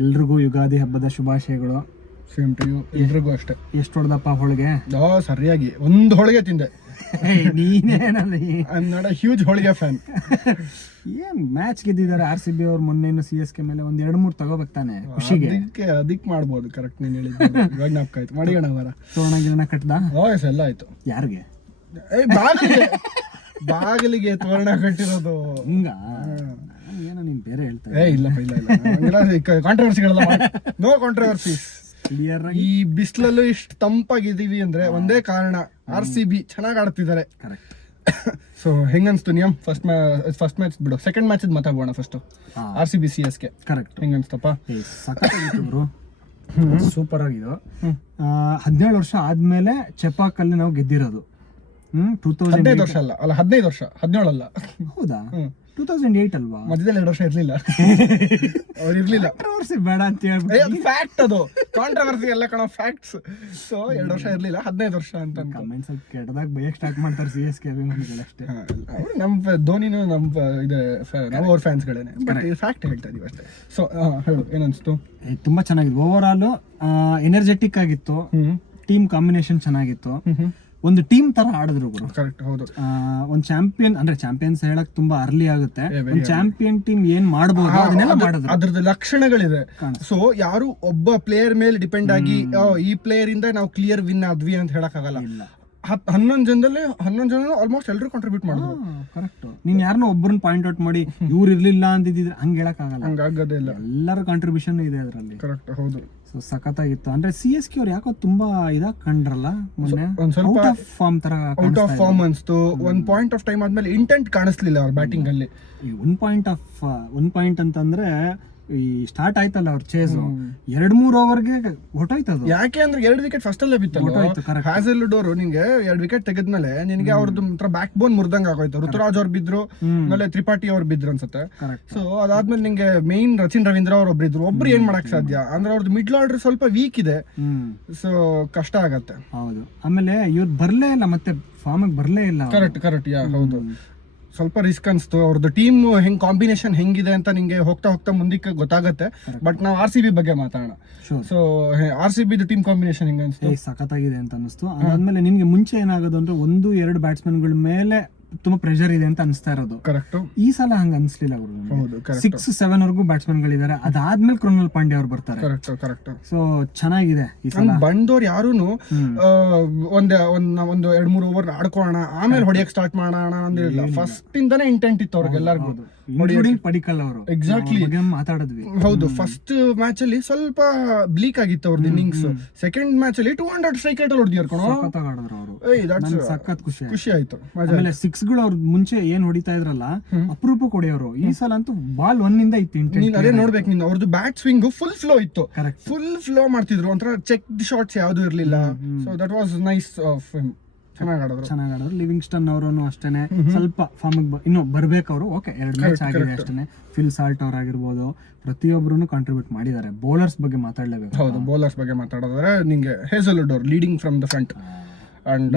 ಎಲ್ರಿಗೂ ಯುಗಾದಿ ಹಬ್ಬದ ಶುಭಾಶಯಗಳು. Same to you. ಎಲ್ರಿಗೂ ಅಷ್ಟೇ. ಎಷ್ಟು ಹೊಡೆದಪ್ಪ ಹೋಳಿಗೆ? ಸರಿಯಾಗಿ ಒಂದು ಹೋಳಿಗೆ ತಿಂದೆ. ನೀನೇನಲ್ಲಿ I am not a huge holige fan. ಏನ್ ಮ್ಯಾಚ್ ಗೆದ್ದಿದ್ದಾರೆ RCB ಅವ್ರು. ಮೊನ್ನೆ CSK ಮೇಲೆ ಒಂದ್ 2-3 ತಗೋಬೇಕು ತಾನೆ ಖುಷಿಗೆ. ಅದಕ್ಕೆ ಮಾಡ್ಬೋದು. ಕರೆಕ್ಟ್ ನೀನು ಹೇಳಿದ್ದು ಇವಾಗ ಜ್ಞಾಪಕ ಆಯ್ತು. ಮಾಡಿಗೋಣ ಅವರ ತೋರಣ ಕಟ್ಟದ ಎಲ್ಲ ಆಯ್ತು. ಯಾರಿಗೆ? ಬಾಗಿಲಿಗೆ ತೋರಣ ಕಟ್ಟಿರೋದು. ಹಿಂಗ ಏನೋ ನೀನ್ ಬೇರೆ ಹೇಳ್ತಾ ಇಲ್ಲ ಕಾಂಟ್ರವರ್ಸಿಗಳೆಲ್ಲ ನೋ ಕಾಂಟ್ರವರ್ಸೀಸ್. ಈ ಬಿಸಿಲಲ್ಲೂ ಇಷ್ಟು ತಂಪಾಗಿದ್ದೀವಿ ಅಂದ್ರೆ ಒಂದೇ ಕಾರಣ, RCB ಚೆನ್ನಾಗಿ ಆಡ್ತಿದ್ದಾರೆ. ಕರೆಕ್ಟ್. ಸೊ ಹೆಂಗನ್ಸ್ತು ನಿಯಮ್? ಫಸ್ಟ್ ಮ್ಯಾಚ್ ಬಿಡು, ಸೆಕೆಂಡ್ ಮ್ಯಾಚ್ ಮಾತಾಡೋಣ. First RCB CSK. ಕರೆಕ್ಟ್. ಹೆಂಗನ್ಸ್ತಪ್ಪ? ಸೂಪರ್ ಆಗಿದ್ದು. 17 ವರ್ಷ ಆದ್ಮೇಲೆ ಚೆಪಾಕಲ್ಲಿ ನಾವು ಗೆದ್ದಿರೋದು. 15 ವರ್ಷ ಅಲ್ಲ 15 ವರ್ಷ, 17 ಅಲ್ಲ. ಹೌದಾ? 2008 ಅಲ್ವಾ? ಮಧ್ಯದಲ್ಲಿ 2 ವರ್ಷ ಇರ್ಲಿಲ್ಲ. ಅವ್ರು ಇರ್ಲಿಲ್ಲ. ಕಾಂಟ್ರವರ್ಸಿ ಬೇಡ ಅಂತ ಹೇಳ್ಬಿಟ್ಟು ಫ್ಯಾಕ್ಟ್, ಅದು ಕಾಂಟ್ರವರ್ಸಿ ಎಲ್ಲ ಕಣ, ಫ್ಯಾಕ್ಟ್ಸ್. ಸೊ 2 ವರ್ಷ ಇರ್ಲಿಲ್ಲ, 15 ವರ್ಷ ಅಂತ. ಕಮೆಂಟ್ಸ್ ಅಲ್ಲಿ ಕೆಟ್ಟದಾಗ ಬೈಕ್ ಸ್ಟಾರ್ಟ್ ಮಾಡ್ತಾರೆ CSK ಅಭಿಮಾನಿಗಳು ಅಷ್ಟೇ. ಅವ್ರು ನಮ್ಮ ಧೋನಿನೂ ನಮ್ಮ ನಾವು ಅವ್ರ ಫ್ಯಾನ್ಸ್ಗಳೇನೆ, ಬಟ್ ಫ್ಯಾಕ್ಟ್ ಹೇಳ್ತಾ ಇದೀವಿ ಅಷ್ಟೇ. ಸೊ ಹೇಳು, ಏನನ್ಸ್ತು? ತುಂಬಾ ಚೆನ್ನಾಗಿತ್ತು. ಓವರ್ ಆಲ್ ಎನರ್ಜೆಟಿಕ್ ಆಗಿತ್ತು. ಟೀಮ್ ಕಾಂಬಿನೇಷನ್ ಚೆನ್ನಾಗಿತ್ತು. ಒಂದು ಟೀಮ್ ತರ ಆಡಿದ್ರು ಗುರು. ಕರೆಕ್ಟ್. ಹೌದು. ಒಂದು ಚಾಂಪಿಯನ್ ಅಂದ್ರೆ ಚಾಂಪಿಯನ್ಸ್ ಹೇಳಕ್ ತುಂಬಾ ಅರ್ಲಿ ಆಗುತ್ತೆ. ಒಂದು ಚಾಂಪಿಯನ್ ಟೀಮ್ ಏನ್ ಮಾಡಬಹುದು ಅದನ್ನೆಲ್ಲ ಮಾಡಿದ್ರು. ಅದ್ರದ್ದು ಲಕ್ಷಣಗಳಿದೆ. ಸೊ ಯಾರು ಒಬ್ಬ ಪ್ಲೇಯರ್ ಮೇಲೆ ಡಿಪೆಂಡ್ ಆಗಿ ಈ ಪ್ಲೇಯರ್ ಇಂದ ನಾವು ಕ್ಲಿಯರ್ ವಿನ್ ಆದ್ವಿ ಅಂತ ಹೇಳಕ್ ಆಗಲ್ಲ. 11 ಜನ ಆಲ್ಮೋಸ್ಟ್ ಎಲ್ಲರೂ ಕಾಂಟ್ರಿಬ್ಯೂಟ್ ಮಾಡಿದ್ರು. ಕರೆಕ್ಟ್. ನೀನ್ ಯಾರನ್ನೋ ಒಬ್ಬರನ್ನ ಪಾಯಿಂಟ್ ಔಟ್ ಮಾಡಿ ಇವ್ರು ಇರ್ಲಿಲ್ಲ ಅಂತಿದ್ರೆ ಹಂಗ ಹೇಳಕ್ ಆಗಲ್ಲ. ಹಂಗಾಗದೇ ಇಲ್ಲ. ಎಲ್ಲರ ಕಾಂಟ್ರಿಬ್ಯೂಷನ್ ಇದೆ ಅದರಲ್ಲಿ. ಕರೆಕ್ಟ್. ಹೌದು. ಸೊ ಸಖತ್ತಾಗಿತ್ತು. ಅಂದ್ರೆ CSK ಅವ್ರು ಯಾಕೋ ತುಂಬಾ ಇದಾಗ ಕಂಡ್ರಲ್ಲ ಮೊನ್ನೆ. ಒಂದ್ ಸ್ವಲ್ಪ ಔಟ್ ಆಫ್ ಫಾರ್ಮ್ ತರ, ಔಟ್ ಆಫ್ ಫಾರ್ಮ್ ಅನ್ಸ್ತು. ಒಂದ್ ಪಾಯಿಂಟ್ ಆಫ್ ಟೈಮ್ ಆದ್ಮೇಲೆ ಇಂಟೆಂಟ್ ಕಾಣಿಸ್ಲಿಲ್ಲ ಅವ್ರ ಬ್ಯಾಟಿಂಗ್ ಅಲ್ಲಿ. ಒನ್ ಪಾಯಿಂಟ್ ಅಂತಂದ್ರೆ ಈ ಸ್ಟಾರ್ಟ್ ಆಯ್ತಲ್ಲ ಅವ್ರ ಚೇಸ್ 2-3 ಓವರ್ಗೆ ಹೊಟ್ಟೋಯ್ತದು. ಯಾಕೆ ಅಂದ್ರೆ 2 ವಿಕೆಟ್ ಫಸ್ಟ್ ಅಲ್ಲೇ ಬಿತ್ತಲ್ಲ. ಹ್ಯಾಸಲ್ವುಡ್ ಅವರು ನಿನ್ಗೆ 2 ವಿಕೆಟ್ ತೆಗೆದ್ಮೇಲೆ ನಿನ್ಗೆ ಅವ್ರದ್ದು ಬ್ಯಾಕ್ ಬೋನ್ ಮುರ್ದಂಗ್ ಆಗೋಯ್ತು. ಋತುರಾಜ್ ಅವ್ರು ಬಿದ್ರು, ಆಮೇಲೆ ತ್ರಿಪಾಠಿ ಅವ್ರು ಬಿದ್ರು ಅನ್ಸುತ್ತೆ. ಸೊ ಅದಾದ್ಮೇಲೆ ನಿಂಗೆ ಮೇನ್ ರಚಿನ್ ರವೀಂದ್ರ ಅವ್ರು ಒಬ್ರು ಒಬ್ರು ಏನ್ ಮಾಡಕ್ ಸಾಧ್ಯ ಅಂದ್ರೆ ಅವ್ರದ್ದು ಮಿಡ್ಲ್ ಆರ್ಡರ್ ಸ್ವಲ್ಪ ವೀಕ್ ಇದೆ. ಸೊ ಕಷ್ಟ ಆಗತ್ತೆ. ಹೌದು. ಆಮೇಲೆ ಇವ್ರು ಬರ್ಲೇ ಇಲ್ಲ, ಮತ್ತೆ ಫಾರ್ಮ್ ಬರ್ಲೇ ಇಲ್ಲ. ಕರೆಕ್ಟ್. ಹೌದು. ಸ್ವಲ್ಪ ರಿಸ್ಕ್ ಅನ್ಸ್ತು. ಅವ್ರದ್ದು ಟೀಮ್ ಹೆಂಗ್ ಕಾಂಬಿನೇಷನ್ ಹೆಂಗಿದೆ ಅಂತ ನಿಂಗೆ ಹೋಗ್ತಾ ಮುಂದಕ್ಕೆ ಗೊತ್ತಾಗತ್ತೆ. ಬಟ್ ನಾವು RCB ಬಗ್ಗೆ ಮಾತಾಡೋಣ. ಸೊ RCB ಟೀಮ್ ಕಾಂಬಿನೇಷನ್ ಹೆಂಗ ಅನ್ಸ್ತು? ಸಖತ್ತಾಗಿದೆ ಅಂತ ಅನಿಸ್ತು. ಅದಾದ್ಮೇಲೆ ನಿಮ್ಗೆ ಮುಂಚೆ ಏನಾಗೋದು ಅಂದ್ರೆ 1-2 ಬ್ಯಾಟ್ಸ್ಮನ್ಗಳ ಮೇಲೆ ತುಂಬಾ ಪ್ರೆಷರ್ ಇದೆ ಅಂತ ಅನಿಸ್ತಾ ಇರೋದು. ಕರೆಕ್ಟ್. ಈ ಸಲ ಹಂಗ ಅನ್ಸ್ಲಿಲ್ಲ. 6-7 ವರ್ಗೂ ಬ್ಯಾಟ್ಸ್ಮನ್ ಗಳಿದ್ದಾರೆ. ಅದಾದ್ಮೇಲೆ ಕೃಣಾಲ್ ಪಾಂಡ್ಯ ಅವ್ರು ಬರ್ತಾರೆ. ಕರೆಕ್ಟ್. ಸೊ ಚೆನ್ನಾಗಿದೆ ಈ ಸಲ. ಬಂದವ್ರು ಯಾರುನು ಒಂದು 2-3 ಓವರ್ ಆಡ್ಕೊಳ್ಳೋಣ ಆಮೇಲೆ ಹೊಡಿಯಕ್ ಸ್ಟಾರ್ಟ್ ಮಾಡೋಣ ಅಂದಿಲ್ಲ. ಫಸ್ಟ್ ಇಂದಾನೆ ಇಂಟೆಂಟ್ ಇತ್ತು ಅವ್ರಿಗೆಲ್ಲರಿಗೂ. ಪಡಿಕಲ್ ಅವರು ಎಕ್ಸಾಕ್ಟ್ಲಿ ಮಾತಾಡಿದ್ವಿ. ಹೌದು. ಫಸ್ಟ್ ಮ್ಯಾಚ್ ಅಲ್ಲಿ ಸ್ವಲ್ಪ ಬ್ಲೀಕ್ ಆಗಿತ್ತು ಅವ್ರದ್ದು ಇನ್ನಿಂಗ್ಸ್. ಸೆಕೆಂಡ್ ಮ್ಯಾಚ್ ಅಲ್ಲಿ 200 ಸ್ಟ್ರೈಕ್ ರೇಟ್ ಅಲ್ಲಿ ಹೊಡೆದಿದ್ರು. ಸಖತ್ ಖುಷಿ ಆಯ್ತು. ಆಮೇಲೆ 6 ಗಳು ಅವ್ರ ಮುಂಚೆ ಏನ್ ಹೊಡಿತಾ ಇದ್ರಲ್ಲ, ಅಪರೂಪಕ್ಕೆ ಹೊಡೆಯೋರು. ಈ ಸಲ ಅಂತೂ ಬಾಲ್ 1 ಇಂದ ಇತ್ತು. ನೀನ್ ಅದೇ ನೋಡ್ಬೇಕು. ನೀನು ಅವ್ರದ್ದು ಬ್ಯಾಟ್ ಸ್ವಿಂಗ್ ಫುಲ್ ಫ್ಲೋ ಇತ್ತು. ಫುಲ್ ಫ್ಲೋ ಮಾಡ್ತಿದ್ರು. ಒಂಥರ ಚೆಕ್ ಶಾಟ್ಸ್ ಯಾವ್ದು ಇರ್ಲಿಲ್ಲ. So that was nice of him. ಚೆನ್ನಾಗಿ ಆಡಿದ್ರು. ಲಿವಿಂಗ್ಸ್ಟನ್ ಅವರು ಅಷ್ಟೇನೆ ಸ್ವಲ್ಪ ಫಾರ್ಮ್ ಇನ್ನು ಬರ್ಬೇಕು ಅವರು. ಓಕೆ, 2 ಮ್ಯಾಚ್ ಆಗಿದೆ ಅಷ್ಟೇನೆ. ಫಿಲ್ ಸಾಲ್ಟ್ ಅವ್ರ ಆಗಿರ್ಬೋದು, ಪ್ರತಿಯೊಬ್ಬರು ಕಾಂಟ್ರಿಬ್ಯೂಟ್ ಮಾಡಿದ್ದಾರೆ. ಬೌಲರ್ಸ್ ಬಗ್ಗೆ ಮಾತಾಡ್ಲೇಬೇಕು. ಹೌದು, ಬೌಲರ್ಸ್ ಬಗ್ಗೆ ಮಾತಾಡಿದ್ರೆ ನಿಂಗೆ ಹೇಸಲ್ವುಡ್ ಅವರು leading from the front and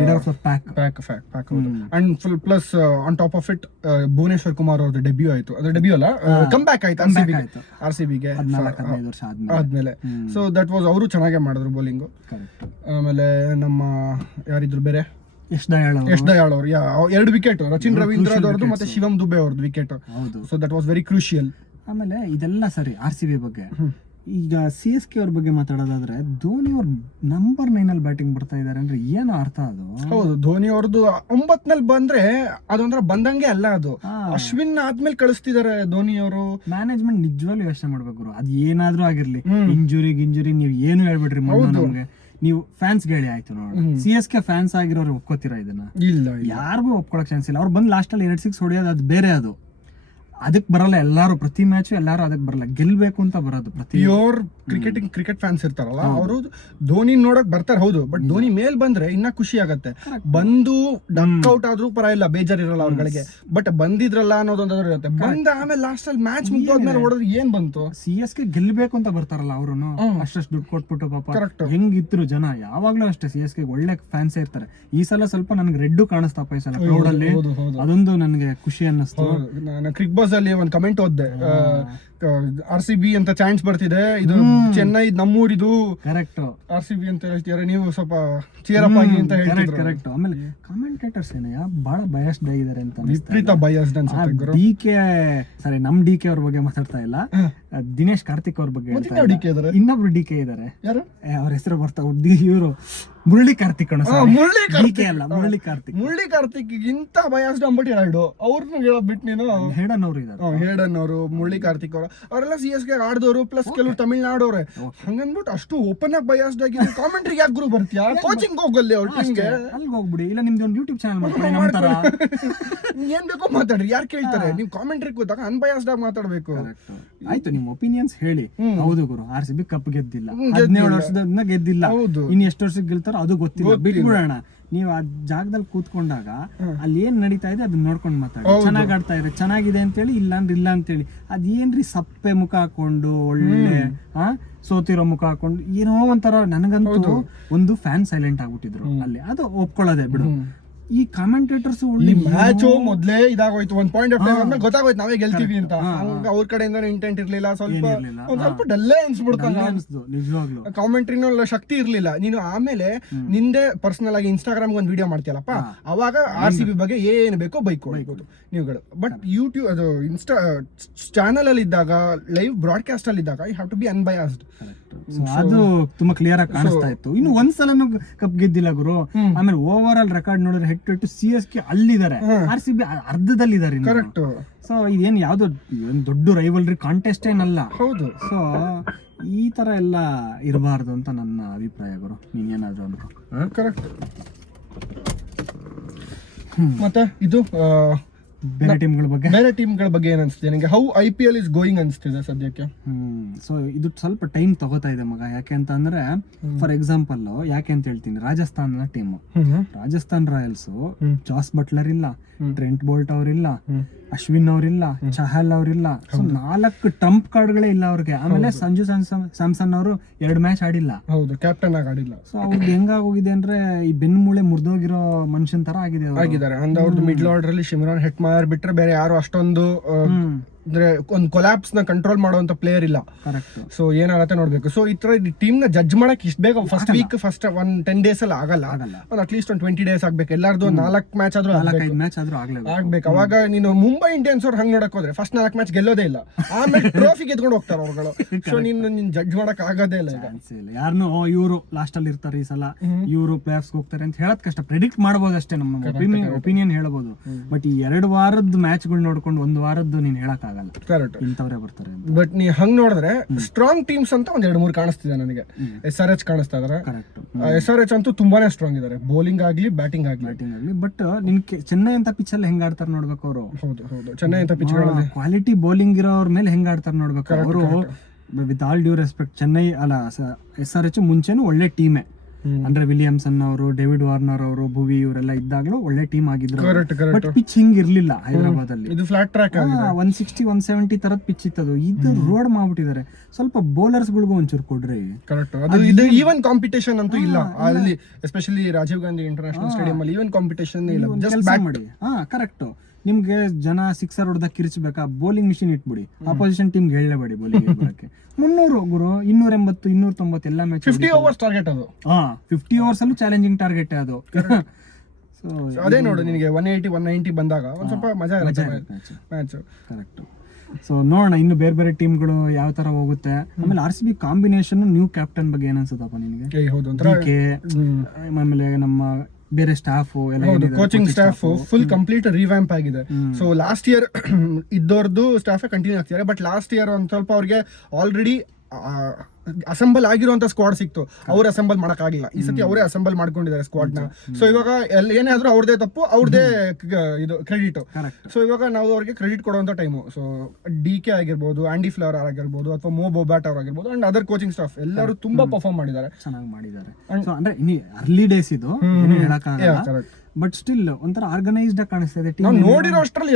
pack and full plus on top of it Bhuvneshwar Kumar ಅವ್ರದ್ದು ಡೆಬ್ಯೂ ಆಯ್ತು. ಅಂದ್ರೆ ಡೆಬ್ಯೂ ಅಲ್ಲ, ಕಮ್ ಬ್ಯಾಕ್ ಆಯ್ತು RCB ಗೆ 14-15 ವರ್ಷ ಆದ್ಮೇಲೆ. ಸೊ ದಟ್ ವಾಸ್ ಅವರು ಚೆನ್ನಾಗೇ ಮಾಡಿದ್ರು ಬೌಲಿಂಗ್. ಆಮೇಲೆ ನಮ್ಮ ಯಾರಿದ್ರು ಬೇರೆ, ಯಶ್ ದಯಾಳ್ ಅವರು 2 ವಿಕೆಟ್, ರಚಿನ್ ರವೀಂದ್ರ ಅವ್ರದ್ದು ಮತ್ತೆ ಶಿವಮ್ ದುಬೆ ಅವ್ರದ್ದು wicket. So that was very crucial. ಆಮೇಲೆ ಇದೆಲ್ಲ ಸರಿ RCB ಬಗ್ಗೆ. ಈಗ CSK ಅವ್ರ ಬಗ್ಗೆ ಮಾತಾಡೋದಾದ್ರೆ, ಧೋನಿ ಅವ್ರ ನಂಬರ್ 9 ಅಲ್ಲಿ ಬ್ಯಾಟಿಂಗ್ ಬರ್ತಾ ಇದಾರೆ ಅಂದ್ರೆ ಏನು ಅರ್ಥ ಅದು? ಹೌದು, ಧೋನಿ ಅವ್ರದ್ದು 9 ಬಂದ್ರೆ ಅದೊಂದ್ರ ಬಂದಂಗೆ ಅಲ್ಲ. ಅದು ಅಶ್ವಿನ್ ಆದ್ಮೇಲೆ ಕಳಿಸ್ತಿದಾರೆ ಧೋನಿ ಅವರು. ಮ್ಯಾನೇಜ್ಮೆಂಟ್ ನಿಜವಾಗ್ಲೂ ಯೋಚನೆ ಮಾಡ್ಬೇಕು. ಅದ್ ಏನಾದ್ರೂ ಆಗಿರ್ಲಿ, ಇಂಜುರಿ ನೀವ್ ಏನು ಹೇಳ್ಬಿಡ್ರಿ. ನಮ್ಗೆ ನೀವು ಫ್ಯಾನ್ಸ್ ಹೇಳಿ ಆಯ್ತು ನೋಡಿ. CSK ಫ್ಯಾನ್ಸ್ ಆಗಿರೋರು ಒಪ್ಕೋತೀರಾ ಇದನ್ನ? ಇಲ್ಲ, ಯಾರಿಗೂ ಒಪ್ಕೊಳಕ್ ಚಾನ್ಸ್ ಇಲ್ಲ. ಅವ್ರು ಬಂದ್ ಲಾಸ್ಟ್ ಅಲ್ಲಿ 2 6 ಹೊಡೆಯೋದು ಅದು ಬೇರೆ. ಅದು ಅದಕ್ಕೆ ಬರಲ್ಲ. ಎಲ್ಲಾರು ಪ್ರತಿ ಮ್ಯಾಚ್ ಎಲ್ಲಾರು ಅದಕ್ಕೆ ಬರಲ್ಲ, ಗೆಲ್ಬೇಕು ಅಂತ ಬರೋದು. ಪ್ಯೂರ್ ಕ್ರಿಕೆಟ್ ಫ್ಯಾನ್ಸ್ ಇರ್ತಾರಲ್ಲ ಅವರು ಧೋನಿ ನೋಡಕ್ ಬರ್ತಾರೆ. ಹೌದು, ಬಟ್ ಧೋನಿ ಮೇಲ್ ಬಂದ್ರೆ ಇನ್ನ ಖುಷಿ ಆಗತ್ತೆ. ಬಂದು ಡಕ್ ಔಟ್ ಆದ್ರೂ ಪರ ಇಲ್ಲ, ಬೇಜಾರ್ ಇರಲ್ಲ ಅವ್ರಗಳಿಗೆ. ಬಟ್ ಬಂದಿದ್ರಲ್ಲ ಅನ್ನೋದೊಂದು ಇರುತ್ತೆ. ಬಂದ ಆಮೇಲೆ ಲಾಸ್ಟ್ ಅಲ್ಲಿ ಮ್ಯಾಚ್ ಮುಗ್ದೋದ್ಮೇಲೆ ಹೊಡೆದ್ರೆ ಏನ್ ಬಂತು? CSK ಗೆಲ್ಬೇಕು ಅಂತ ಬರ್ತಾರಲ್ಲ ಅವರು, ಅಷ್ಟಷ್ಟು ದುಡ್ಡು ಕೊಟ್ಬಿಟ್ಟು ಪಾಪ ಹೆಂಗಿದ್ರು ಜನ. ಯಾವಾಗ್ಲೂ ಅಷ್ಟೇ CSK ಒಳ್ಳೆ ಫ್ಯಾನ್ಸ್ ಇರ್ತಾರೆ. ಈ ಸಲ ಸ್ವಲ್ಪ ನನ್ಗೆ ರೆಡ್ ಕಾಣಿಸ್ತಪ್ಪ ಈ ಸಲ ಕ್ರೌಡ್ ಅಲ್ಲಿ. ಅದೊಂದು ನನ್ಗೆ ಖುಷಿ ಅನ್ನಿಸ್ತು. ಕ್ರಿಕ್ ಬಾಸ್ ಅಲ್ಲಿ ಒಂದು ಕಮೆಂಟ್ ಓದ್ದೆ, RCB ಅಂತ ಚಾನ್ಸ್ ಬರ್ತಿದೆ, ಇದು ಚೆನ್ನೈ ನಮ್ಮೂರಿದು ಕರೆಕ್ಟ್ RCB ಅಂತ ಹೇಳ್ತಿದಾರೆ, ನೀವು ಸ್ವಲ್ಪ ಚೀರಪ್ ಆಗಿ ಅಂತ ಹೇಳ್ತಿದ್ರು. ಕರೆಕ್ಟ್. ಆಮೇಲೆ ಕಾಮೆಂಟೇಟರ್ಸ್ ಬಹಳ ಬಯಸ್ಡ್ ಆಗಿದ್ದಾರೆ ಅಂತ ವಿಪರೀತ ಬಯಸ್ಡ್ ಅನ್ಸುತ್ತೆ. DK ಸರಿ, ನಮ್ DK ಅವ್ರ ಬಗ್ಗೆ ಮಾತಾಡ್ತಾ ಇಲ್ಲ, ದಿನೇಶ್ ಕಾರ್ತಿಕ್ ಅವ್ರ ಬಗ್ಗೆ ಹೇಳ್ತಾ ಇಲ್ಲ. DK ಇದಾರೆ, ಇನ್ನೊಬ್ರು DK ಇದಾರೆ, ಯಾರು ಅವ್ರ ಹೆಸರು ಬರ್ತಾವ, ಇವರು ಮುರಳಿ ಕಾರ್ತಿಕ್ ಅಣ್ಣ, ಮುರಳಿ DK ಅಲ್ಲ ಮುರಳಿ ಕಾರ್ತಿಕ್. ಮುರಳಿ ಕಾರ್ತಿಕ್ ಇಂತ ಬಯಸ್ಡ್ ಅಂದ್ಬಿಟ್ಟು ಎರಡು ಅವ್ರನ್ನ ಹೇಳೋದ್ ಬಿಟ್ಟು ನೀನು ಹೇಡನ್ ಅವ್ರು ಇದಾರೆ, ಹೇಡನ್ ಅವರು, ಮುರಳಿ ಕಾರ್ತಿಕ್ ಅವರು, ಅವರೆಲ್ಲ CSK ಆಡ್ದವ್ರು, ಪ್ಲಸ್ ಕೆಲವರು ತಮಿಳ್ನಾಡವ್ರೆ. ಹಂಗನ್ಬಿಟ್ಟು ಅಷ್ಟು ಓಪನ್ ಆಗಿ ಬಯಸ್ಡ್ ಆಗಿ ಕಾಮೆಂಟ್ರಿಗೆ ಯಾಕೆ ಗುರು ಬರ್ತೀಯಾ? ಕೋಚಿಂಗ್ ಹೋಗಲ್ಲಿ ಅವ್ರ ಟೀಮ್ಗೆ, ಅಲ್ಲಿಗೆ ಹೋಗ್ಬಿಡಿ, ಇಲ್ಲ ನಿಮ್ದು ಒಂದು ಯೂಟ್ಯೂಬ್ ಚಾನಲ್ ಮಾಡ್ಕೊಳ್ಳಿ ನಮ್ಮ ತರ. ಏನ್ ಬೇಕೋ ಮಾತಾಡ್ರಿ, ಯಾರು ಕೇಳ್ತಾರೆ? ನೀವು ಕಾಮೆಂಟ್ರಿ ಕೂತಾಗ ಅನ್ಬಯಸ್ಡ್ ಆಗಿ ಮಾತಾಡ್ಬೇಕು. ಆಯ್ತು, ನಿಮ್ ಒಪಿನಿಯನ್ಸ್ ಹೇಳಿ. ಹೌದು ಗುರು, RCB ಕಪ್ ಗೆದ್ದಿಲ್ಲ, 17 ವರ್ಷದಿಂದ ಗೆದ್ದಿಲ್ಲ, ಇನ್ ಎಷ್ಟು ವರ್ಷಕ್ಕೆ ಗೆಲ್ತಾರೋ ಅದು ಗೊತ್ತಿಲ್ಲ, ಬಿಟ್ಬಿಡೋಣ. ನೀವು ಆ ಜಾಗದಲ್ಲಿ ಕೂತ್ಕೊಂಡಾಗ ಅಲ್ಲಿ ಏನ್ ನಡೀತಾ ಇದೆ ಅದನ್ನ ನೋಡ್ಕೊಂಡು ಮಾತಾಡಿ. ಚೆನ್ನಾಗ್ ಆಡ್ತಾ ಇದೆ, ಚೆನ್ನಾಗಿದೆ ಅಂತೇಳಿ, ಇಲ್ಲ ಅಂದ್ರೆ ಇಲ್ಲ ಅಂತೇಳಿ. ಅದೇನ್ರಿ ಸಪ್ಪೆ ಮುಖ ಹಾಕೊಂಡು ಒಳ್ಳೆ ಸೋತಿರೋ ಮುಖ ಹಾಕೊಂಡು ಏನೋ ಒಂಥರ, ನನಗಂತೂ ಒಂದು ಫ್ಯಾನ್ ಸೈಲೆಂಟ್ ಆಗ್ಬಿಟ್ಟಿದ್ರು ಅಲ್ಲಿ, ಅದು ಒಪ್ಕೊಳ್ಳೋದೆ ಬಿಡು. ಈ ಕಾಮೆಂಟೇಟರ್ಸ್ ಮ್ಯಾಚ್ ಮೊದ್ಲೇ ಇದಾಗೋಯ್ತು, ಒಂದ್ ಪಾಯಿಂಟ್ ಆಫ್ ಟೈಮ್ ಆದ್ಮೇಲೆ ಗೊತ್ತಾಗೋಯ್ತು ನಾವೇ ಗೆಲ್ತೀವಿ ಅಂತ. ಅವ್ರ ಕಡೆಯಿಂದ ಇಂಟೆಂಟ್ ಇರ್ಲಿಲ್ಲ, ಸ್ವಲ್ಪ ಡಲ್ಲೇ ಅನ್ಸ್ಬಿಡ್ತಾಗ, ನಿಜವಾಗ್ಲು ಕಾಮೆಂಟ್ರಿನೂ ಶಕ್ತಿ ಇರ್ಲಿಲ್ಲ. ನೀನು ಆಮೇಲೆ ನಿಂದೆ ಪರ್ಸನಲ್ ಆಗಿ ಇನ್ಸ್ಟಾಗ್ರಾಮ್ ಒಂದು ವಿಡಿಯೋ ಮಾಡ್ತೀಯಲ್ಲಪ್ಪ, ಅವಾಗ RCB ಬಗ್ಗೆ ಏನ್ ಬೇಕೋ ಬೈಕ್ ಹೊಡಿಬೋದು ನೀವುಗಳು. ಬಟ್ ಯೂಟ್ಯೂಬ್ ಅದು ಚಾನಲ್ ಅಲ್ಲಿ ಇದ್ದಾಗ, ಲೈವ್ ಬ್ರಾಡ್ಕಾಸ್ಟ್ ಅಲ್ಲಿ ಇದ್ದಾಗ, you have to be unbiased. ಅದು ತುಂಬಾ ಕ್ಲಿಯರ್ ಆಗಿ ಕಾಣಿಸ್ತಾ ಇತ್ತು. ಇನ್ನು ಒಂದ್ಸಲನೂ ಕಪ್ ಗೆದ್ದಿಲ್ಲ ಗುರು. ಆಮೇಲೆ ಓವರ್ ಆಲ್ ರೆಕಾರ್ಡ್ ನೋಡಿದ್ರೆ ಹೆಡ್ ಟು CSK ಅಲ್ಲಿದ್ದಾರೆ, RCB ಅರ್ಧದಲ್ಲಿದ್ದಾರೆ. ಕರೆಕ್ಟ್. ಸೊ ಇದೇನು ಯಾವ್ದು ದೊಡ್ಡ ರೈವಲ್ರಿ ಕಾಂಟೆಸ್ಟ್ ಏನಲ್ಲ. ಹೌದು. ಸೊ ಈ ತರ ಎಲ್ಲ ಇರಬಾರ್ದು ಅಂತ ನನ್ನ ಅಭಿಪ್ರಾಯ ಗುರು. ನೀನೇನಾದ್ರು ಅನ್ಕೋ. ಕರೆಕ್ಟ್. ಮತ್ತೆ ಇದು ಬೇರೆ ಟೀಮ್ಗಳ ಬಗ್ಗೆ ಏನ್ ಅನ್ಸ್ತಿದೆ ನಿಮಗೆ? ಹೌ IPL ಇಸ್ ಗೋಯಿಂಗ್ ಅನ್ಸ್ತಿದೆ ಸದ್ಯಕ್ಕೆ? ಸೊ ಇದು ಸ್ವಲ್ಪ ಟೈಮ್ ತಗೋತಾ ಇದೆ ಮಗ. ಯಾಕೆ ಅಂತ ಅಂದ್ರೆ, ಫಾರ್ ಎಕ್ಸಾಂಪಲ್ ಯಾಕೆ ಅಂತ ಹೇಳ್ತೀನಿ, Rajasthan team, Rajasthan Royals, Jos Buttler ಇಲ್ಲ, ಟ್ರೆಂಟ್ ಬೋಲ್ಟ್ ಅವ್ರಿಲ್ಲ, ಅಶ್ವಿನ್ ಅವ್ರಿಲ್ಲ, ಚಹಲ್ ಅವ್ರಿಲ್ಲ. ಸೊ 4 ಟ್ರಂಪ್ ಕಾರ್ಡ್ಗಳೇ ಇಲ್ಲ ಅವ್ರಿಗೆ. ಆಮೇಲೆ ಸಂಜು ಸ್ಯಾಮ್ಸನ್ ಅವರು 2 ಮ್ಯಾಚ್ ಆಡಿಲ್ಲ. ಹೌದು, ಕ್ಯಾಪ್ಟನ್ ಆಗಿ ಆಡಿಲ್ಲ. ಸೊ ಅವ್ರಿಗೆ ಹೆಂಗಾಗೋಗಿದೆ ಅಂದ್ರೆ, ಈ ಬೆನ್ಮೂಳೆ ಮುರಿದೋಗಿರೋ ಮನುಷ್ಯನ್ ತರ ಆಗಿದ್ದಾರೆ. ಅವ್ರದ್ದು ಮಿಡ್ಲ್ ಆರ್ಡರ್ ಅಲ್ಲಿ ಶಿಮ್ರಾನ್ ಹೆಟ್ಮಾಯರ್ ಬಿಟ್ರೆ ಬೇರೆ ಯಾರು ಅಷ್ಟೊಂದು ಅಂದ್ರೆ ಒಂದು ಕೊಲಾಪ್ಸ್ ನ ಕಂಟ್ರೋಲ್ ಮಾಡುವಂತ ಪ್ಲೇಯರ್ ಇಲ್ಲ. ಸೊ ಏನಾಗತ್ತೆ ನೋಡ್ಬೇಕು. ಸೊ ಈ ತರ ಟೀಮ್ ನ ಜಡ್ಜ್ ಮಾಡಕ್ ಇಷ್ಟ ಬೇಗ ಫಸ್ಟ್ 10 days ಅಲ್ಲಿ ಆಗಲ್ಲ. ಒಂದು ಅಟ್ಲೀಸ್ಟ್ ಒಂದು 20 days ಆಗ್ಬೇಕು. ಎಲ್ಲಾರ್ದು 4 ಮ್ಯಾಚ್ ಆದ್ರೂ ಆಗ್ಬೇಕು. ಅವಾಗ ನೀನು ಮುಂಬೈ ಇಂಡಿಯನ್ಸ್ ಅವ್ರು ಹಂಗ್ ನೋಡಕ್ ಹೋದ್ರೆ ಫಸ್ಟ್ 4 ಮ್ಯಾಚ್ ಗೆಲ್ಲೋದೇ ಇಲ್ಲ, ಆಮೇಲೆ ಟ್ರೋಫಿ ಗೆದ್ಕೊಂಡು ಹೋಗ್ತಾರೆ ಅವ್ರುಗಳು. ಸೊ ನೀನ್ ಜಡ್ಜ್ ಮಾಡಕ್ ಆಗೋದೇ ಇಲ್ಲ. ಯಾರನ್ನು ಇವರು ಲಾಸ್ಟ್ ಅಲ್ಲಿ ಇರ್ತಾರೆ, ಈ ಸಲ ಇವರು ಪ್ಲೇ ಆಫ್ಸ್ ಹೋಗ್ತಾರೆ ಅಂತ ಹೇಳೋದ್ ಕಷ್ಟ. ಪ್ರೆಡಿಕ್ಟ್ ಮಾಡಬಹುದು ಅಷ್ಟೇ, ನಮ್ಮ ಒಪಿನಿಯನ್ ಹೇಳ್ಬೋದು. ಬಟ್ ಈ 2 ವಾರದ ಮ್ಯಾಚ್ ಗಳು ನೋಡ್ಕೊಂಡು 1 ವಾರದ್ದು ನೀನ್ ಹೇಳಕ್ ಆಗಲ್ಲ. ಇಂಥವ್ರೆ ಬರ್ತಾರೆ. ಬಟ್ ನೀ ಹಂಗ್ ನೋಡಿದ್ರೆ ಸ್ಟ್ರಾಂಗ್ ಟೀಮ್ಸ್ ಅಂತ 1-2-3 ಕಾಣಿಸ್ತಿದೆ ನನಗೆ. SRH ಕಾಣಿಸ್ತಾ ಇದಾರೆ. SRH ಅಂತೂ ತುಂಬಾನೇ ಸ್ಟ್ರಾಂಗ್ ಇದಾರೆ, ಬೌಲಿಂಗ್ ಆಗ್ಲಿ ಬ್ಯಾಟಿಂಗ್ ಆಗ್ಲಿ. ಬಟ್ ನಿನ್ ಚೆನ್ನೈ ಅಂತ ಪಿಚ್ ಅಲ್ಲಿ ಹೆಂಗ್ ಆಡ್ತಾರೆ ನೋಡ್ಬೇಕು ಅವರು. ಹೌದು, ಚೆನ್ನೈ ಅಂತ ಪಿಚ್ ಕ್ವಾಲಿಟಿ ಬೌಲಿಂಗ್ ಇರೋರ್ ಮೇಲೆ ಹೆಂಗ್ ಆಡ್ತಾರೆ ನೋಡ್ಬೇಕು ಅವರು. With all due respect, Chennai ಅಲ್ಲ SRH ಮುಂಚೆನೂ ಒಳ್ಳೆ ಟೀಮೇ. ಅಂದ್ರೆ ವಿಲಿಯಮ್ಸನ್ ಅವರು, ಡೇವಿಡ್ ವಾರ್ನರ್ ಅವರು, ಭುವಿ ಇವರೆಲ್ಲ ಇದ್ದಾಗಲೂ ಒಳ್ಳೆ ಟೀಮ್ ಆಗಿದ್ರು. ಬಟ್ ಪಿಚ್ ಹಿಂಗ್ ಇರ್ಲಿಲ್ಲ ಹೈದರಾಬಾದ್ ಅಲ್ಲಿ. ಇದು ಫ್ಲಾಟ್ ಟ್ರ್ಯಾಕ್ 160-170 ತರದ್ ಪಿಚ್ ಇತ್ತದು. ಇದು ರೋಡ್ ಮಾಡ್ಬಿಟ್ಟಿದ್ದಾರೆ. ಸ್ವಲ್ಪ ಬೌಲರ್ಸ್ ಗಳಿಗೂ ಒಂಚೂರು ಕೊಡ್ರಿ. ಕರೆಕ್ಟ್. ಅದು ಈವನ್ ಕಾಂಪಿಟೇಷನ್ ಅಂತೂ ಇಲ್ಲ ಅಲ್ಲಿ, especially Rajiv Gandhi international stadium ಅಲ್ಲಿ ಈವನ್ ಕಾಂಪಿಟೇಷನ್ ಇಲ್ಲ. ಜಸ್ಟ್ ಬ್ಯಾಟ್ ಮಾಡಿ. ಕರೆಕ್ಟ್. ನಿಮ್ಗೆ ಜನ ಸಿಕ್ಸರ್ ಹೊಡೆದಾಗ ಕಿರ್ಚ್ಬೇಕಾ, ಬೌಲಿಂಗ್ ಮಿಷಿನ್ ಇಟ್ಬಿಡಿ. ಅಪೋಸಿಷನ್ ಟೀಮ್ ಹೇಳಬೇಡಿ ಬೌಲಿಂಗ್ ಬರಕ್ಕೆ. 300 ಗುರು, 280, 290 ಎಲ್ಲ ಮ್ಯಾಚ್ 50 ಓವರ್ಸ್ ಟಾರ್ಗೆಟ್ ಅದು. 50 ಓವರ್ಸ್ ಅಲ್ಲೂ ಚಾಲೆಂಜಿಂಗ್ ಟಾರ್ಗೆಟ್ ಅದು. ಸೊ ಅದೇ ನೋಡು, ನಿನಗೆ 180-190 ಬಂದಾಗ ಒಂದ್ ಸ್ವಲ್ಪ ಮಜಾ ಇರುತ್ತೆ ಮ್ಯಾಚ್. ಕರೆಕ್ಟ್. ಸೊ ನೋಡೋಣ ಇನ್ನು ಬೇರೆ ಟೀಮ್ಗಳು ಯಾವ ತರ ಹೋಗುತ್ತೆ. ಆಮೇಲೆ RCB ಕಾಂಬಿನೇಷನ್ ನ್ಯೂ ಕ್ಯಾಪ್ಟನ್ ಬಗ್ಗೆ ಏನ್ ಅನ್ಸುತ್ತಪ್ಪ ನಿನಗೆ? ಆಮೇಲೆ ನಮ್ಮ ಬೇರೆ staff coaching staff full complete revamp ಆಗಿದೆ. ಸೊ ಲಾಸ್ಟ್ ಇಯರ್ ಇದ್ದೋರ್ದು ಸ್ಟಾಫ್ ಕಂಟಿನ್ಯೂ ಆಗ್ತಿದ್ದಾರೆ. ಬಟ್ ಲಾಸ್ಟ್ ಇಯರ್ ಒಂದ್ ಸ್ವಲ್ಪ ಅವ್ರಿಗೆ ಆಲ್ರೆಡಿ ಅಸೆಂಬಲ್ ಆಗಿರುವಂತ ಸ್ಕ್ವಾಡ್ ಸಿಕ್ತು, ಅವ್ರು ಅಸೆಂಬಲ್ ಮಾಡಕ್ ಆಗಿಲ್ಲ. ಈ ಸತಿ ಅವರೇ ಅಸೆಂಬಲ್ ಮಾಡ್ಕೊಂಡಿದ್ದಾರೆ ಸ್ಕ್ವಾಡ್ ನ. ಸೊ ಇವಾಗ ಏನೇ ಆದ್ರೂ ಅವ್ರದೇ ತಪ್ಪು, ಅವ್ರದೇ ಇದು ಕ್ರೆಡಿಟ್. ಸೊ ಇವಾಗ ನಾವು ಅವ್ರಿಗೆ ಕ್ರೆಡಿಟ್ ಕೊಡುವಂತ ಟೈಮು. ಸೊ DK ಆಗಿರ್ಬೋದು, ಆಂಡಿ ಫ್ಲವರ್ ಆಗಿರ್ಬೋದು, ಅಥವಾ ಮೋ ಬೊಬ್ಯಾಟ್ ಅವ್ರು ಆಗಿರ್ಬೋದು, ಅಂಡ್ ಅದರ್ ಕೋಚಿಂಗ್ ಸ್ಟಾಫ್ ಎಲ್ಲರೂ ತುಂಬಾ ಪರ್ಫಾರ್ಮ್ ಮಾಡಿದ್ದಾರೆ, ಚೆನ್ನಾಗಿ ಮಾಡಿದ್ದಾರೆ. ಅಂದ್ರೆ ಇನ್ನು ಅರ್ಲಿ ಡೇಸ್ ಇದು ಹೇಳಕ್ಕಾಗಲ್ಲ. ಬಟ್ ಸ್ಟಿಲ್ ಒಂಥರ ಆರ್ಗನೈಸ್ಡ್ ಆಗಿ ಕಾಣಿಸ್ತಾ ಇದೆ ಟೀಮ್. ನೋಡಿರೋ ಅಷ್ಟರಲ್ಲಿ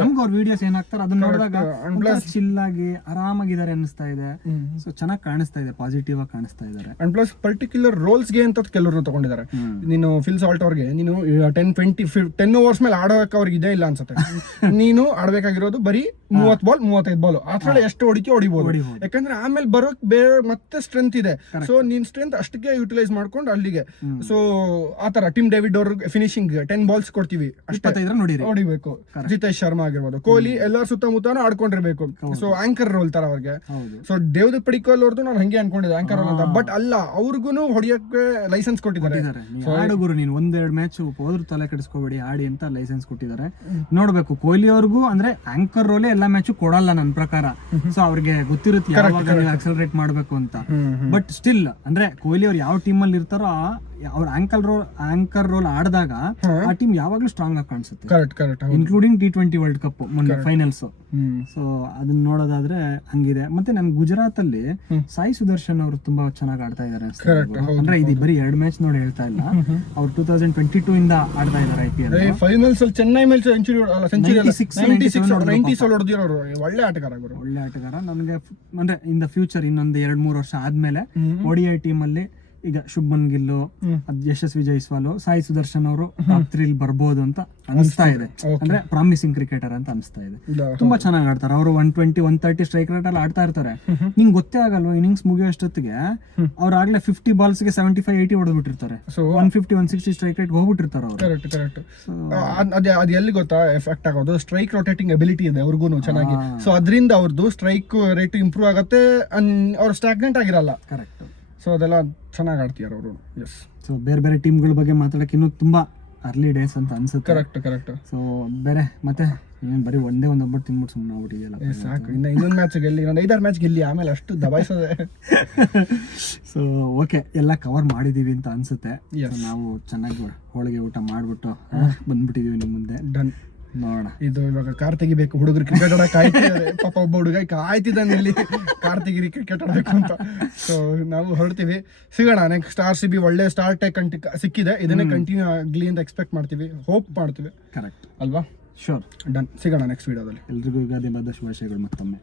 ನಮ್ಗೆ ಅವ್ರ ವಿಡಿಯೋಸ್ ಏನಾಗ್ತಾರೆ ಅದನ್ನ ನೋಡಿದಾಗ ಚಿಲ್ ಆಗಿ ಆರಾಮಾಗಿದ್ದಾರೆ ಅನಿಸ್ತಾ ಇದೆ. ಸೊ ಚೆನ್ನಾಗಿ ಕಾಣಿಸ್ತಾ ಕಾಣಿಸ್ತಾ ಇದೆ, ಪಾಸಿಟಿವ್ ಆಗಿ ಕಾಣಿಸ್ತಾ ಇದ್ದಾರೆ. ಅಂಡ್ ಪ್ಲಸ್ ಪರ್ಟಿಕ್ಯುಲರ್ ರೋಲ್ಸ್ಗೆ ಅಂತ ಕೆಲವರು ತಗೊಂಡಿದ್ದಾರೆ. ನೀನು ಫಿಲ್ ಸಾಲ್ಟ್ ಅವ್ರಿಗೆ ನೀನು 10 ಓವರ್ಸ್ ಮೇಲೆ ಆಡೋಕೆ ಅವ್ರಿಗೆ ಇದೇ ಇಲ್ಲ ಅನ್ಸುತ್ತೆ. ನೀನು ಆಡ್ಬೇಕಾಗಿರೋದು ಬರೀ 30 ಬಾಲ್ 35 ಬಾಲ್ ಆ ಥರ ಎಷ್ಟು ಹೊಡಿತೀಯೋ ಹೊಡಿಬೋದು. ಯಾಕಂದ್ರೆ ಆಮೇಲೆ ಬರೋಕ್ ಬೇರೆ ಮತ್ತೆ ಸ್ಟ್ರೆಂತ್ ಇದೆ. ಸೊ ನೀನ್ ಸ್ಟ್ರೆಂತ್ ಅಷ್ಟಕ್ಕೆ ಯುಟಿಲೈಸ್ ಮಾಡ್ಕೊಂಡು ಅಲ್ಲಿಗೆ. ಸೊ ಆತರ ಟಿಮ್ ಡೇವಿಡ್ ಅವ್ರಿಗೆ ಫಿನಿಶಿಂಗ್ 10 ಬಾಲ್ಸ್ ಕೊಡ್ತೀವಿ ಅಷ್ಟೇ ಹೊಡಿಬೇಕು. ಜಿತೇಶ್ ಶರ್ಮಾ ಆಗಿರ್ಬೋದು, ಕೊಹ್ಲಿ ಎಲ್ಲರ ಸುತ್ತಮುತ್ತನೂ ಆಡ್ಕೊಂಡಿರ್ಬೇಕು. ಸೊ ಆಂಕರ್ ರೋಲ್ ತರ ಅವ್ರಿಗೆ. ಸೊ ದೇವದತ್ ಪಡಿಕ್ಕಲ್ ಅವ್ರದ್ದು ನಾನು ಹಂಗೆ ಅನ್ಕೊಂಡಿದ್ದೆ ಆಂಕರ್ ರೋಲ್ ಅಂತ. ಬಟ್ ಅಲ್ಲ, ಅವ್ರಿಗೂ ಹೊಡಿಯಕ್ಕೆ ಲೈಸೆನ್ಸ್ ಕೊಟ್ಟಿದ್ದಾರೆ. ಆಡುಗುರು ನೀನು 1-2 ಮ್ಯಾಚ್ ಹೋದ್ರು ತಲೆ ಕೆಡಿಸ್ಕೋಬೇಡಿ ಆಡಿ ಅಂತ ಲೈಸೆನ್ಸ್ ಕೊಟ್ಟಿದ್ದಾರೆ. ನೋಡ್ಬೇಕು ಕೊಹ್ಲಿ ಅವ್ರಿಗೂ ಅಂದ್ರೆ ಆಂಕರ್ ರೋಲೇ ಎಲ್ಲಾ ಮ್ಯಾಚ್ ಕೊಡಲ್ಲ ನನ್ನ ಪ್ರಕಾರ. ಸೊ ಅವ್ರಿಗೆ ಗೊತ್ತಿರುತ್ತೆ ಯಾವಾಗ ನೀವು ಆಕ್ಸಲರೇಟ್ ಮಾಡ್ಬೇಕು ಅಂತ. ಬಟ್ ಸ್ಟಿಲ್ ಅಂದ್ರೆ ಕೊಹ್ಲಿ ಅವ್ರು ಯಾವ ಟೀಮ್ ಅಲ್ಲಿ ಇರ್ತಾರೋ ಅವ್ರ ಆಂಕರ್ ರೋಲ್ ಆಡಿದಾಗ ಆ ಟೀಮ್ ಯಾವಾಗ್ಲೂ ಸ್ಟ್ರಾಂಗ್ ಆಗಿ ಕಾಣಿಸುತ್ತೆ. ಇನ್ಕ್ಲೂಡಿಂಗ್ T20 ವರ್ಲ್ಡ್ ಕಪ್ ಮೊನ್ನೆ ಫೈನಲ್ಸ್. ಸೊ ಅದನ್ನ ನೋಡೋದಾದ್ರೆ ಹಂಗಿದೆ. ಮತ್ತೆ ನನ್ ಗುಜರಾತ್ ಅಲ್ಲಿ ಸಾಯಿ ಸುದರ್ಶನ್ ಅವರು ತುಂಬಾ ಚೆನ್ನಾಗಿ ಆಡ್ತಾ ಇದಾರೆ. ಅಂದ್ರೆ ಇದು ಬರೀ 2 ಮ್ಯಾಚ್ ನೋಡಿ ಹೇಳ್ತಾ ಇಲ್ಲ, ಅವ್ರು 2022 ಇಂದ ಆಡ್ತಾ ಇದಾರೆ IPL ಫೈನಲ್ಸ್ ಅಲ್ಲಿ. ಚೆನ್ನೈ ಮೇಲೆ ಒಳ್ಳೆ ಆಟಗಾರ. ನನ್ಗೆ ಅಂದ್ರೆ ಇನ್ ದ ಫ್ಯೂಚರ್ ಇನ್ನೊಂದು 2-3 ವರ್ಷ ಆದ್ಮೇಲೆ ODI ಟೀಮ್ ಅಲ್ಲಿ ಈಗ ಶುಭ್ಮನ್ ಗಿಲ್ಲು, ಯಶಸ್ವಿ ಜೈಸ್ವಾಲ್, ಸಾಯಿ ಸುದರ್ಶನ್ ಅವರು ಟಾಪ್ 3 ಬರ್ಬೋದು ಅಂತ ಅನಿಸ್ತಾ ಇದೆ. ಅಂದ್ರೆ ಪ್ರಾಮಿಸಿಂಗ್ ಕ್ರಿಕೆಟರ್ ಅಂತ ಅನಿಸ್ತಾ ಇದೆ. ತುಂಬಾ ಚೆನ್ನಾಗಿ ಆಡ್ತಾರೆ ಅವರು. 120-130 ಸ್ಟ್ರೈಕ್ ರೇಟ್ ಅಲ್ಲಿ ಆಡ್ತಾ ಇರ್ತಾರೆ. ನಿಂಗೆ ಗೊತ್ತೇ ಆಗಲ್ವಾ ಇನ್ನಿಂಗ್ಸ್ ಮುಗಿಯೋಷ್ಟೊತ್ತಿಗೆ ಅವ್ರು ಆಗ್ಲೇ 50 ಬಾಲ್ಸ್ಗೆ 75-80 ಹೊಡೆದ್ಬಿಟ್ಟಿರ್ತಾರೆ. 150-160 ಸ್ಟ್ರೈಕ್ ರೇಟ್ ಹೋಗ್ಬಿಟ್ಟಿರ್ತಾರೆ ಅವರು. ಕರೆಕ್ಟ್. ಅದು ಎಲ್ಲಿ ಗೊತ್ತಾ ಎಫೆಕ್ಟ್ ಆಗೋದು? ಸ್ಟ್ರೈಕ್ ರೊಟೇಟಿಂಗ್ ಎಬಿಲಿಟಿ ಇದೆ ಅವ್ರಿಗೂ ಚೆನ್ನಾಗಿ. ಸೊ ಅದರಿಂದ ಅವ್ರದ್ದು ಸ್ಟ್ರೈಕ್ ರೇಟ್ ಇಂಪ್ರೂವ್ ಆಗುತ್ತೆ. ಅವ್ರು ಸ್ಟಾಗ್ನೆಂಟ್ ಆಗಿರಲ್ಲ. ಕರೆಕ್ಟ್. ಸೊ ಅದೆಲ್ಲ ಚೆನ್ನಾಗಿ ಆಡ್ತಿದ್ದಾರೆ ಅವರು. ಎಸ್. ಸೊ ಬೇರೆ ಟೀಮ್ಗಳ ಬಗ್ಗೆ ಮಾತಾಡಕ್ಕೆ ಇನ್ನೂ ತುಂಬಾ ಅರ್ಲಿ ಡೇಸ್ ಅಂತ ಅನ್ಸುತ್ತೆ. ಕರೆಕ್ಟ್. ಸೊ ಬೇರೆ ಮತ್ತೆ ಬರೀ ಒಂದೇ ಒಬ್ಬಟ್ಟು ತಿನ್ಬಿಟ್ಟು ಸುಮ್ಮನೆ ಆಗ್ಬಿಟ್ಟಿದೆಯಲ್ಲ. ಸಾಕು, ಇನ್ನೊಂದು ಮ್ಯಾಚ್ ಗೆಲ್ಲಿ, ಇನ್ನೊಂದು 5-6 ಮ್ಯಾಚ್ ಗೆಲ್ಲಿ, ಆಮೇಲೆ ಅಷ್ಟು ದಬಾಯಿಸೋದೆ. ಸೊ ಓಕೆ, ಎಲ್ಲ ಕವರ್ ಮಾಡಿದೀವಿ ಅಂತ ಅನ್ಸುತ್ತೆ. ನಾವು ಚೆನ್ನಾಗಿ ಹೋಳಿಗೆ ಊಟ ಮಾಡ್ಬಿಟ್ಟು ಬಂದ್ಬಿಟ್ಟಿದೀವಿ ನಿಮ್ಮ ಮುಂದೆ. ಡನ್. ನೋಡೋಣ. ಇದು ಇವಾಗ ಕಾರ್ ತೆಗಿಬೇಕು, ಹುಡುಗರು ಕ್ರಿಕೆಟ್ ಆಡಕ್ಕೆ ಕಾಯ್ತಿದ್ದಾರೆ. ಪಾಪ ಒಬ್ಬ ಹುಡುಗ ಕಾಯ್ತಿದ್ದಾನೆ ಇಲ್ಲಿ ಕಾರ್ ತೆಗಿರಿ ಕ್ರಿಕೆಟ್ ಆಡಬೇಕು ಅಂತ. ಸೊ ನಾವು ಹೊರಡ್ತೀವಿ, ಸಿಗೋಣ. ನೆಕ್ಸ್ಟ್ RCB ಒಳ್ಳೆ ಸ್ಟಾರ್ಟ್ ಸಿಕ್ಕಿದೆ, ಇದನ್ನೇ ಕಂಟಿನ್ಯೂ ಆಗಲಿ ಅಂತ ಎಕ್ಸ್ಪೆಕ್ಟ್ ಮಾಡ್ತೀವಿ, ಹೋಪ್ ಮಾಡ್ತೀವಿ. ಕರೆಕ್ಟ್ ಅಲ್ವಾ? ಶೋರ್. ಡನ್. ಸಿಗೋಣ ನೆಕ್ಸ್ಟ್ ವಿಡಿಯೋದಲ್ಲಿ. ಎಲ್ರಿಗೂ ಯುಗಾದಿ ಹಬ್ಬದ ಶುಭಾಶಯಗಳು ಮತ್ತೊಮ್ಮೆ.